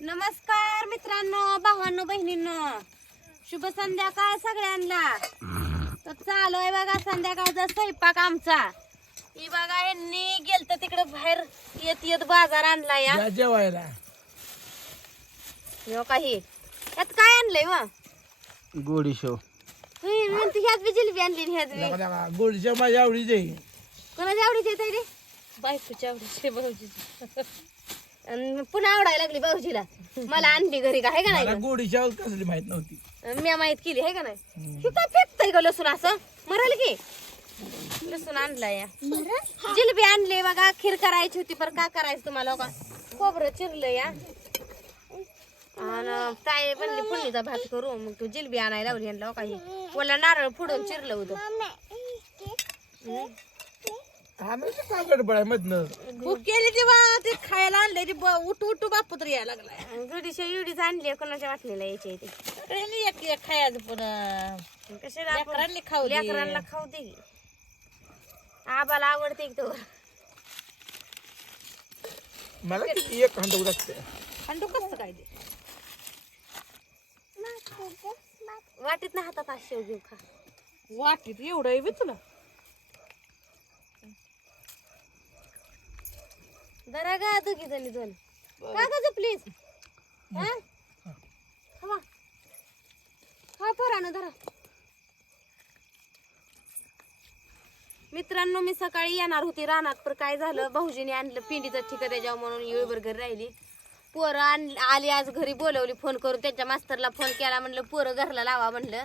नमस्कार मित्रांनो भावांनो बहिणींनो. शुभ संध्याकाळ सगळ्यांना. तर चालू आहे बघा संध्याकाळचा स्वयंपाक आमचा. ही बघा यांनी गेलत तिकडे बाहेर येत येत बाजार आणला या या जेवायला. ह्यो काही यात काय आणलंय वा गोडी शो ह्यात बी जिलबी आणली आणि ह्यात बी. गोडीच्या माझ्या आवडीचे कोणाच्या आवडीची येते रे? बायकोच्या आवडीची भाऊजीची. पुन्हा आवडायला लागली भाऊजीला. मला आणली घरी का आहे का मला नाही गोडीच्या कसली माहीत नव्हती. मी माहीत केली आहे का नाही? हे काय फेकतय ग लसूण असं? मरल की? लसूण आणलाय. या जिलबी आणली बघा खीर करायची होती पर का करायचं तुम्हाला का? खोबरं चिरलं या. आणि ताई म्हणली फोडणीचा भात करू. मग तू जिलबी आणायला लावली यांना काही ओला नारळ फोडून चिरलं होतं. आम्ही का गडबड आहे मधनं? भूक गेली तेव्हा ते खायला आणले ते ब- उठू उठू बापू तर यायला लागलाय. आणली कोणाच्या वाटणीला यायची ते. सगळ्यांनी एक एक खायचं पुन्हा कशाला आपण- लेकरांनी खाऊ दे. लेकरांना खाऊ दे. आबाला आवडते मला किती एक हांडू लागते? अंडू कसं काय ते वाटीत ना हातात अशी घेऊ खा. वाटीत एवढं आहे बे तुला? जरा गा दोघी जणी दोन. का ग प्लीज पोरानं धरा. मित्रांनो मी सकाळी येणार होती रानात पण काय झालं भाऊजीने आणलं पिंडीचं ठिका त्याच्यावर म्हणून येळभर घरी राहिली. पोरं आण आली आज घरी बोलवली फोन करून त्यांच्या मास्तरला फोन केला म्हणलं पोरं घरला लावा म्हणलं.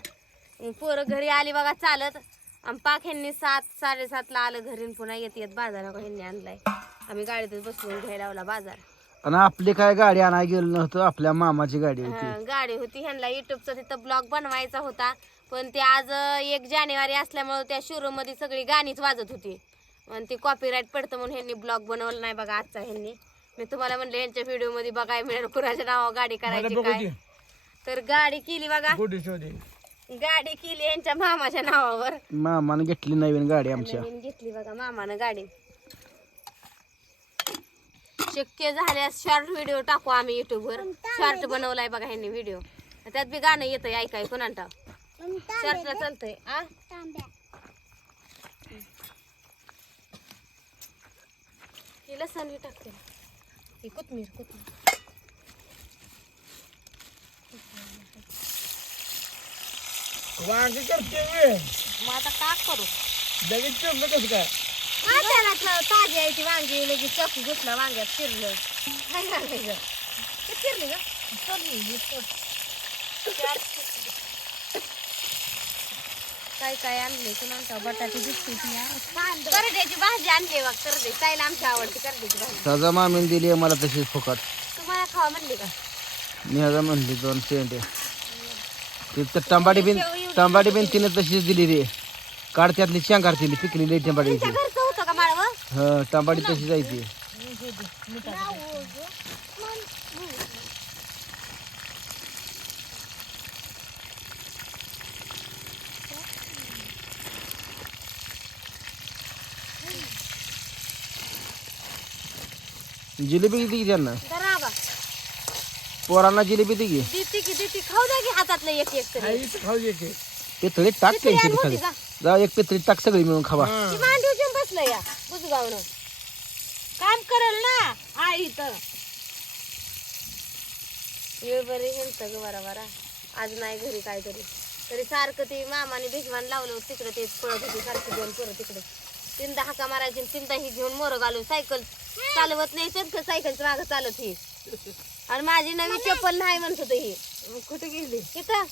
पोरं घरी आली बघा चालत. आणि पाक ह्यांनी सात साडेसातला आलं घरी पुन्हा येत येत बाजारात ह्यांनी आणलाय. आम्ही गाडीतच बसवून घ्यायला लावला बाजार. आणि आपली काय गाडी आणायला गेलो नव्हतो आपल्या मामाची गाडी होती. हा, गाडी होती. ह्यांना युट्यूबचा तिथं ब्लॉग बनवायचा होता. पण ते आज अं, एक जानेवारी असल्यामुळे त्या शोरूममध्ये सगळी गाणीच वाजत होती. आणि ते कॉपीराईट पडतं म्हणून ह्यांनी ब्लॉग बनवला नाही बघा आजचा ह्यांनी. मी तुम्हाला म्हणलं यांच्या व्हिडिओमध्ये बघायला मिळेल कुणाच्या नावावर गाडी करायची काय? तर गाडी केली बघा. गोडी केली यांच्या मामाच्या नावावर. मामानं घेतली नवीन गाडी आमच्या. नवीन घेतली बघा मामानं गाडी. शक्य झाल्यास शॉर्ट व्हिडिओ टाकू आम्ही युट्यूब वर. शॉर्ट बनवलाय बघा ह्यांनी व्हिडिओ त्यात बी गाणं येतंय ऐकाय कोणाला शॉर्टला चालतंय आ? ही लसण ही टाकते. ही कोथमीर कोथमीर. वांगी करते वे मग आता का करू. लगेच चिरलं कसं काय? त्याला ताजी ती वांगी लगेच चाकू वांग्यात चिरलं. काय घालायचं ते चिरली का चिरली थोड. चार चिरली. काय काय आणले कुणाला बटाटी बिस्किट करड्याची भाजी आणली बघ करडे ताईला आमची आवडते करड्याची भाजी. सजा मामीने दिली मला तशीच फुकट. तुम्हाला खावा म्हणली का? मी ह्याचा म्हणली दोन पेंटे तिथं टमाटी बिन टमाटी बिन तिने तशीच दिली रे काढ त्यातली शेंगार दिली पिकलेली टमाटीची तुमच्या घरचं होतं का माळवं ह टमाटी तशी जायची. जिलेबी किती की त्यांना? पोरांना जिलेबी ती की. देते की देते. खाऊ द्या की हातातलं एक एक तरी. आई खाऊ येते पेतळी टाक त्यांची का? जा एक पेतळी टाक सगळी मिळून खावा. बसलं या बुजगावनं काम करेल ना आई तर येळ बरे ह्यांचं ग बरा बरा आज नाही घरी काहीतरी. तरी सारखं ते मामाने भिजवान लावलं होतं तिकडे ते पळत होते सारखी दोन पोरं तिकडे. तीनदा हाका मारायची तीनदा ही घेऊन मोरं घालून सायकल चालवत नाही तर सायकलच्या मागं चालत ही. आणि माझी नवी चप्पल नाही म्हणत होतं ही. कुठे गेली? इथं.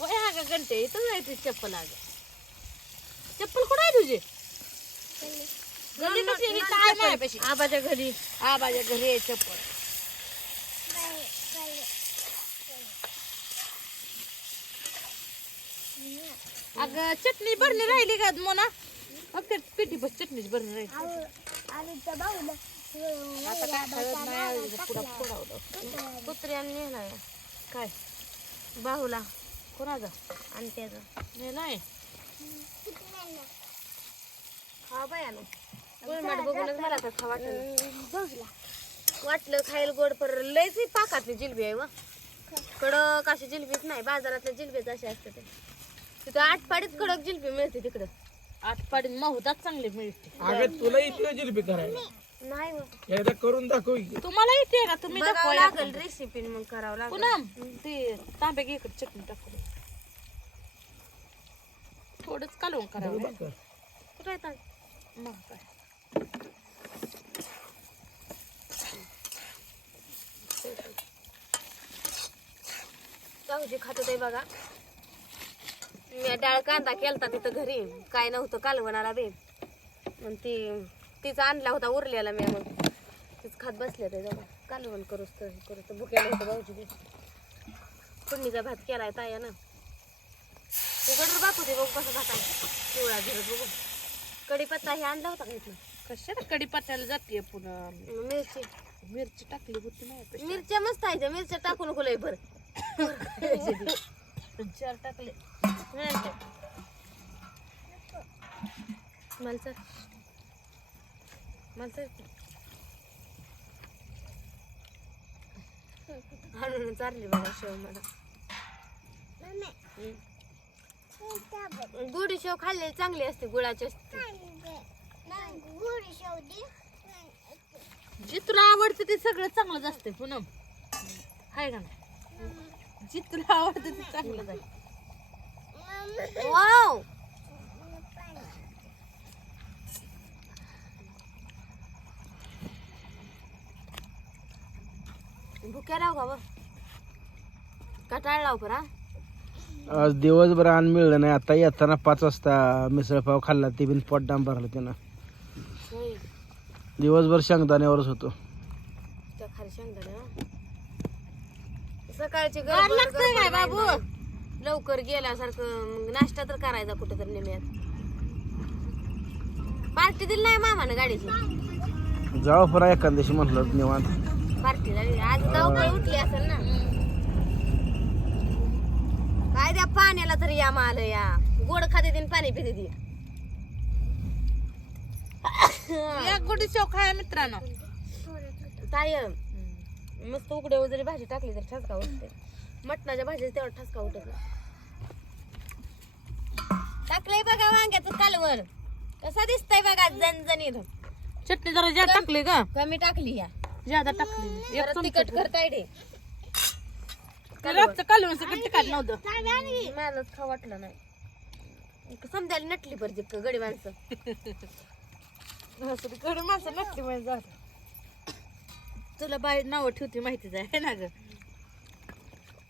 होय हा का घंटे इथं जायची चप्पल आग चप्पल कुठे आहे तुझी गल्ली कशी आहे? इथं आहे माझ्यापाशी. आबाच्या घरी. आबाच्या घरी आहे चप्पल. अगं चटणी भरणी राहिली का मोना? फक्त पिठी बस चटणीच भरणी राहिली. आता काय हळद नाही पुढं फोडावलं. कुत्र्याने नेलाय काय? बाहूला. कोणाचा? आणि त्याचं. नाही हा बायानो गुळमाट बघूनच मला तर खा वाटलं वाटलं खायला गोड पर लयच ही पाकातली जिलबी आहे व. कडक अशी जिलबीच नाही बाजारातल्या जिलबीच अशी असते ते. तिथं आठपाडीत कडक जिलबी मिळते तिकडं. आठपाडी महुदात चांगली मिळते. अगं तुला इथे जिलेबी करायला. नाही व. एकदा करून दाखव की. तुम्हाला येते का तुम्ही बघावं दाखवा लागेल रेसिपी मग करावं लागेल. पुन्हा ते तांबे घे इकडे चटणी टाकून थोडंच कालवून करावं. कुठं आहे? मग काय जाऊजी खात आहे बघा. मी डाळ कांदा केलता तिथं घरी. काय नव्हतं कालवणाला बे. मग ती तिचा आणला होता उरलेला मी मग. तीच खात बसले ते जाऊ कालवण करूच तर करूच तर. भुकेला होतं भाऊजी बी. फोडणीचा भात केलाय तायानं. उघड बापू दे बघू कसं भात आहे. पिवळा झिरत बघू. कढीपत्ता हे आणला होता का इथनं कशाला कडीपत्त्याला जाते पुन्हा? मिरची. मिरची टाकली होती नाही मिरच्या मस्त आहे त्या मिरच्या टाकू नको लय भर. चार टाकले. मला मला हळून चालली बघा शेव मला हम्म. गोडी शेव खाल्लेली चांगली असते गुळाची असते. जे तुला आवडतं ते सगळं चांगलंच असते पुन्हा हाय का ना जे तुला आवडतं ते चांगलंच आहे. वाव भुक्या राव का कटाळ लाव करा आज दिवसभर अन्न मिळलं नाही आता येताना पाच वाजता मिसळपाव खाल्ला ते बिन पोट डांब भरलं त्यानं. दिवसभर शेंगदाण्यावरच होतो. त्या खाली शेंगदाणे सकाळची गडबड- लागतंय काय बाबू? लवकर गेल्यासारखं मग नाश्ता तर करायचा कुठे तर निम्यात. पार्टी दिली नाही मामानं गाडीची. जाऊ फरा एखाद्याशी म्हटलं निवांत. पार्टी झाली. आज धावपळ उठली असेल ना. काय द्या पाण्याला तरी या माल या गोड खाते दिन पाणी पिते ती. एक गुडी शेव खाया मित्रांनो? ताय मस्त उघड्या जरी भाजी टाकली तर ठसका उठते. मटणाच्या भाजीत तेवढा ठसका उठत नाही. टाकलंय बघा वांग्याचं कालवण कसा दिसतंय बघा जनजणीत चटणी जरा ज्या टाकली का कमी टाकली या. ज्यादा टाकली. एक तिखट करताय रे? रातचं कालवून सगळं तिखट नव्हतं. खा वाटलं नाही. समजायला नटली परत जितकं गडी माणसं. माणसं नक्की माहिती झालं. तुला बाई नाव ठेवते माहितीच आहे ना ग?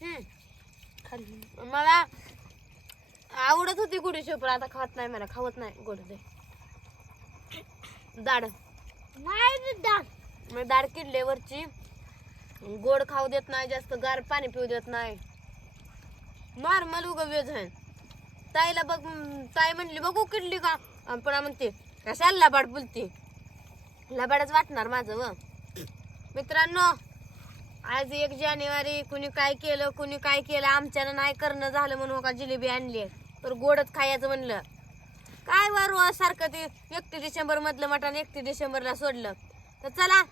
हम्म. मला आवडत होती गुढी पण आता खात नाही मला खावत नाही गोड ते दाड मग दाड किडल्यावरची गोड खाऊ देत नाही जास्त गार पाणी पिऊ देत नाही. नॉर्मल उग वेज आहे. ताईला बघ म, ताई म्हणली बघू किडली का? पुन्हा म्हणते कशाला लबाड बोलते? लबाडच वाटणार माझं व. मित्रांनो आज एक जानेवारी कुणी काय केलं कुणी काय केलं आमच्यानं नाही करणं झालं म्हणून का जिलेबी आणली तर गोडच खायचं म्हणलं. काय वा रोज सारखं ते एकतीस डिसेंबर मधलं मटण एकतीस डिसेंबरला सोडलं. तर चला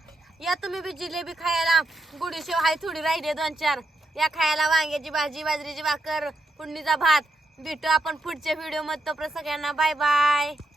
या तुम्ही बी जिलेबी खायला. गुडी शेव हाय थोडी राहिली दोन चार. या खायला वांग्याची भाजी बाजरीची भाकर फोडणीचा भात. भेटू आपण पुढच्या व्हिडिओमध्ये तोपर्यंत सगळ्यांना बाय बाय